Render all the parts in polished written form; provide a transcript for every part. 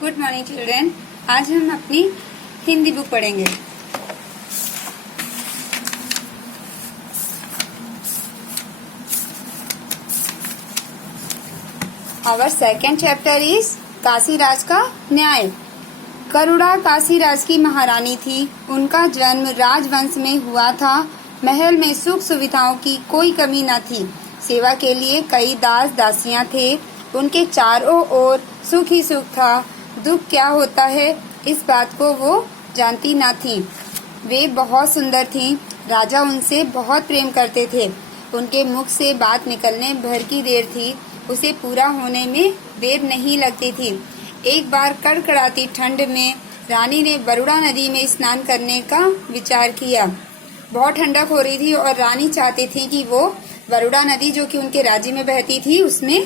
Good morning children. आज हम अपनी हिंदी बुक पढ़ेंगे। Our second chapter is Kashiraj का न्याय। करुणा काशीराज की महारानी थी। उनका जन्म राजवंश में हुआ था। महल में सुख सुविधाओं की कोई कमी न थी। सेवा के लिए कई दास दासियां थे। उनके चारों ओर सुख ही सुख था। दुख क्या होता है इस बात को वो जानती न थी। वे बहुत सुंदर थीं। राजा उनसे बहुत प्रेम करते थे। उनके मुख से बात निकलने भर की देर थी, उसे पूरा होने में देर नहीं लगती थी। एक बार कड़कड़ाती ठंड में रानी ने बरुड़ा नदी में स्नान करने का विचार किया। बहुत ठंडक हो रही थी और रानी चाहती थी कि वो बरुड़ा नदी जो कि उनके राज्य में बहती थी उसमें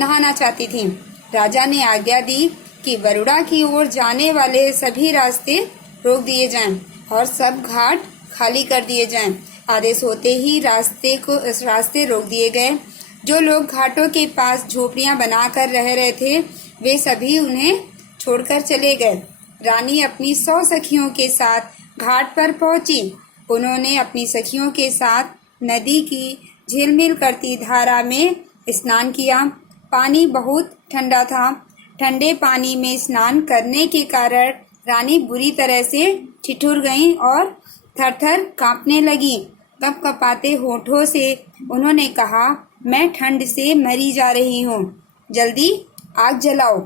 नहाना चाहती थी। राजा ने आज्ञा दी कि बरुड़ा की ओर जाने वाले सभी रास्ते रोक दिए जाएं और सब घाट खाली कर दिए जाएं। आदेश होते ही रास्ते रोक दिए गए। जो लोग घाटों के पास झोपड़ियां बनाकर रह रहे थे वे सभी उन्हें छोड़कर चले गए। रानी अपनी 100 सखियों के साथ घाट पर पहुंची। उन्होंने अपनी सखियों के साथ नदी की झिलमिल करती धारा में स्नान किया। पानी बहुत ठंडा था। ठंडे पानी में स्नान करने के कारण रानी बुरी तरह से ठिठुर गईं और थरथर कांपने लगी। कपकपाते होठों से उन्होंने कहा, मैं ठंड से मरी जा रही हूँ, जल्दी आग जलाओ।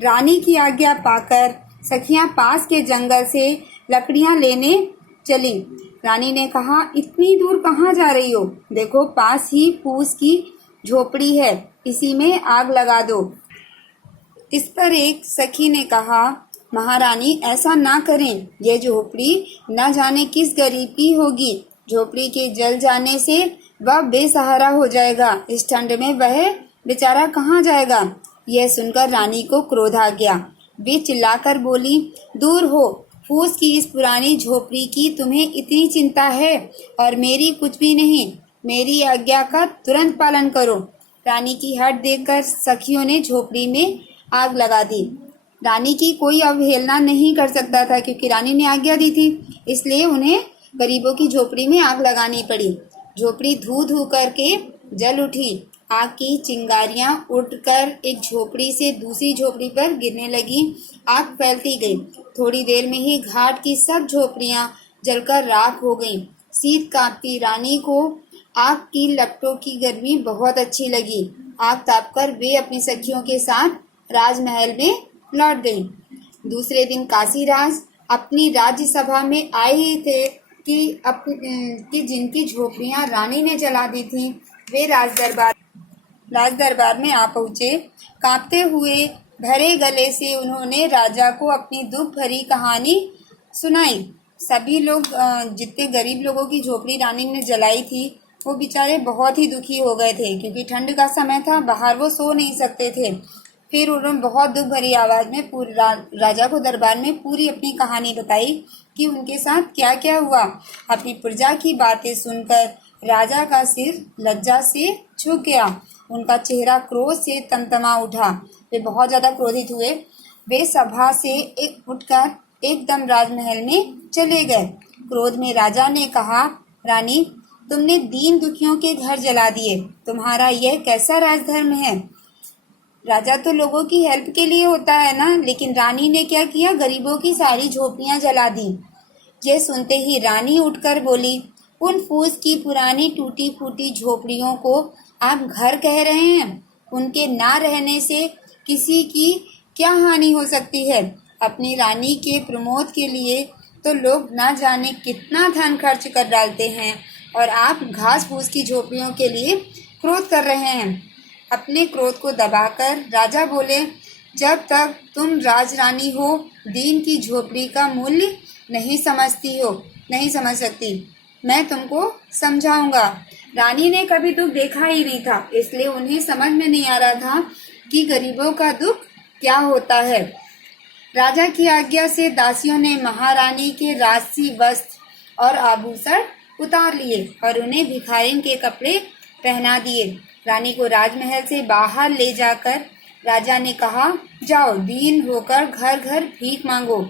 रानी की आज्ञा पाकर सखियां पास के जंगल से लकड़ियां लेने चली। रानी ने कहा, इतनी दूर कहाँ जा रही हो? देखो पास ही फूस की झोपड़ी है, इसी में आग लगा दो। इस पर एक सखी ने कहा, महारानी ऐसा ना करें, यह झोपड़ी न जाने किस गरीब की होगी। झोपड़ी के जल जाने से वह बेसहारा हो जाएगा। इस ठंड में वह बेचारा कहाँ जाएगा? यह सुनकर रानी को क्रोध आ गया। वे चिल्लाकर बोली, दूर हो, फूस की इस पुरानी झोपड़ी की तुम्हें इतनी चिंता है और मेरी कुछ भी नहीं। मेरी आज्ञा का तुरंत पालन करो। रानी की हट देखकर सखियों ने झोपड़ी में आग लगा दी। रानी की कोई अवहेलना नहीं कर सकता था क्योंकि रानी ने आज्ञा दी थी, इसलिए उन्हें गरीबों की झोपड़ी में आग लगानी पड़ी। झोपड़ी धू धू करके जल उठी। आग की चिंगारियां उठकर एक झोपड़ी से दूसरी झोपड़ी पर गिरने लगी। आग फैलती गई। थोड़ी देर में ही घाट की सब झोपड़ियां जलकर राख हो गईं। शीत कांपती रानी को आग की लपटों की गर्मी बहुत अच्छी लगी। आग तापकर वे अपनी सखियों के साथ राजमहल में लौट गईं। दूसरे दिन काशीराज अपनी राज्यसभा में आए ही थे कि जिनकी झोपड़ियां रानी ने जला दी थीं, वे राजदरबार में आ पहुंचे। कांपते हुए भरे गले से उन्होंने राजा को अपनी दुख भरी कहानी सुनाई। सभी लोग जितने गरीब लोगों की झोपड़ी रानी ने जलाई थी वो बेचारे बहुत ही दुखी हो गए थे क्योंकि ठंड का समय था, बाहर वो सो नहीं सकते थे। फिर उन्होंने बहुत दुख भरी आवाज में राजा को दरबार में पूरी अपनी कहानी बताई कि उनके साथ क्या क्या हुआ। अपनी प्रजा की बातें सुनकर राजा का सिर लज्जा से झुक गया। उनका चेहरा क्रोध से तमतमा उठा। वे बहुत ज्यादा क्रोधित हुए। वे सभा से उठकर एकदम राजमहल में चले गए। क्रोध में राजा ने कहा, रानी तुमने दीन दुखियों के घर जला दिए, तुम्हारा यह कैसा राजधर्म है? राजा तो लोगों की हेल्प के लिए होता है ना, लेकिन रानी ने क्या किया? गरीबों की सारी झोपड़ियां जला दी। यह सुनते ही रानी उठकर बोली, उन फूस की पुरानी टूटी फूटी झोपड़ियों को आप घर कह रहे हैं? उनके ना रहने से किसी की क्या हानि हो सकती है? अपनी रानी के प्रमोद के लिए तो लोग ना जाने कितना धन खर्च कर डालते हैं और आप घास फूस की झोपड़ियों के लिए क्रोध कर रहे हैं। अपने क्रोध को दबाकर राजा बोले, जब तक तुम राजरानी हो दीन की झोपड़ी का मूल्य नहीं समझ सकती, मैं तुमको समझाऊंगा। रानी ने कभी दुख देखा ही नहीं था, इसलिए उन्हें समझ में नहीं आ रहा था कि गरीबों का दुख क्या होता है। राजा की आज्ञा से दासियों ने महारानी के राजसी वस्त्र और आभूषण उतार लिए और उन्हें भिखारिन के कपड़े पहना दिए। रानी को राजमहल से बाहर ले जाकर राजा ने कहा, जाओ दीन होकर घर घर भीख मांगो।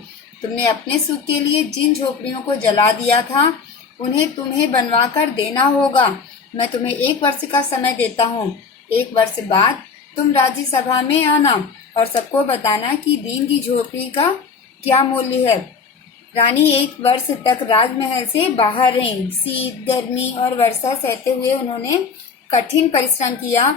तुमने अपने सुख के लिए जिन झोपड़ियों को जला दिया था उन्हें तुम्हें बनवा कर देना होगा। मैं तुम्हें 1 वर्ष का समय देता हूँ। 1 वर्ष बाद तुम राज्यसभा में आना और सबको बताना कि दीन की झोपड़ी का क्या मूल्य है। रानी 1 वर्ष तक राजमहल से बाहर रहीं। शीत, गर्मी और वर्षा सहते हुए उन्होंने कठिन परिश्रम किया।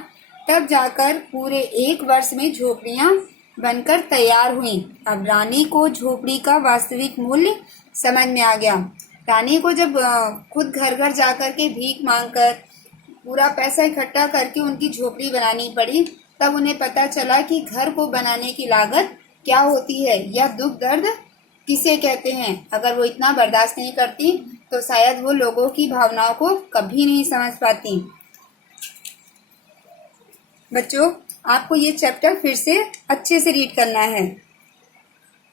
तब जाकर पूरे 1 वर्ष में झोपड़ियां बनकर तैयार हुईं। अब रानी को झोपड़ी का वास्तविक मूल्य समझ में आ गया। रानी को जब खुद घर घर जाकर के भीख मांगकर पूरा पैसा इकट्ठा करके उनकी झोपड़ी बनानी पड़ी, तब उन्हें पता चला कि घर को बनाने की लागत क्या होती है, यह दुख दर्द किसे कहते हैं। अगर वो इतना बर्दाश्त नहीं करती तो शायद वो लोगों की भावनाओं को कभी नहीं समझ पाती। बच्चों, आपको ये चैप्टर फिर से अच्छे से रीड करना है।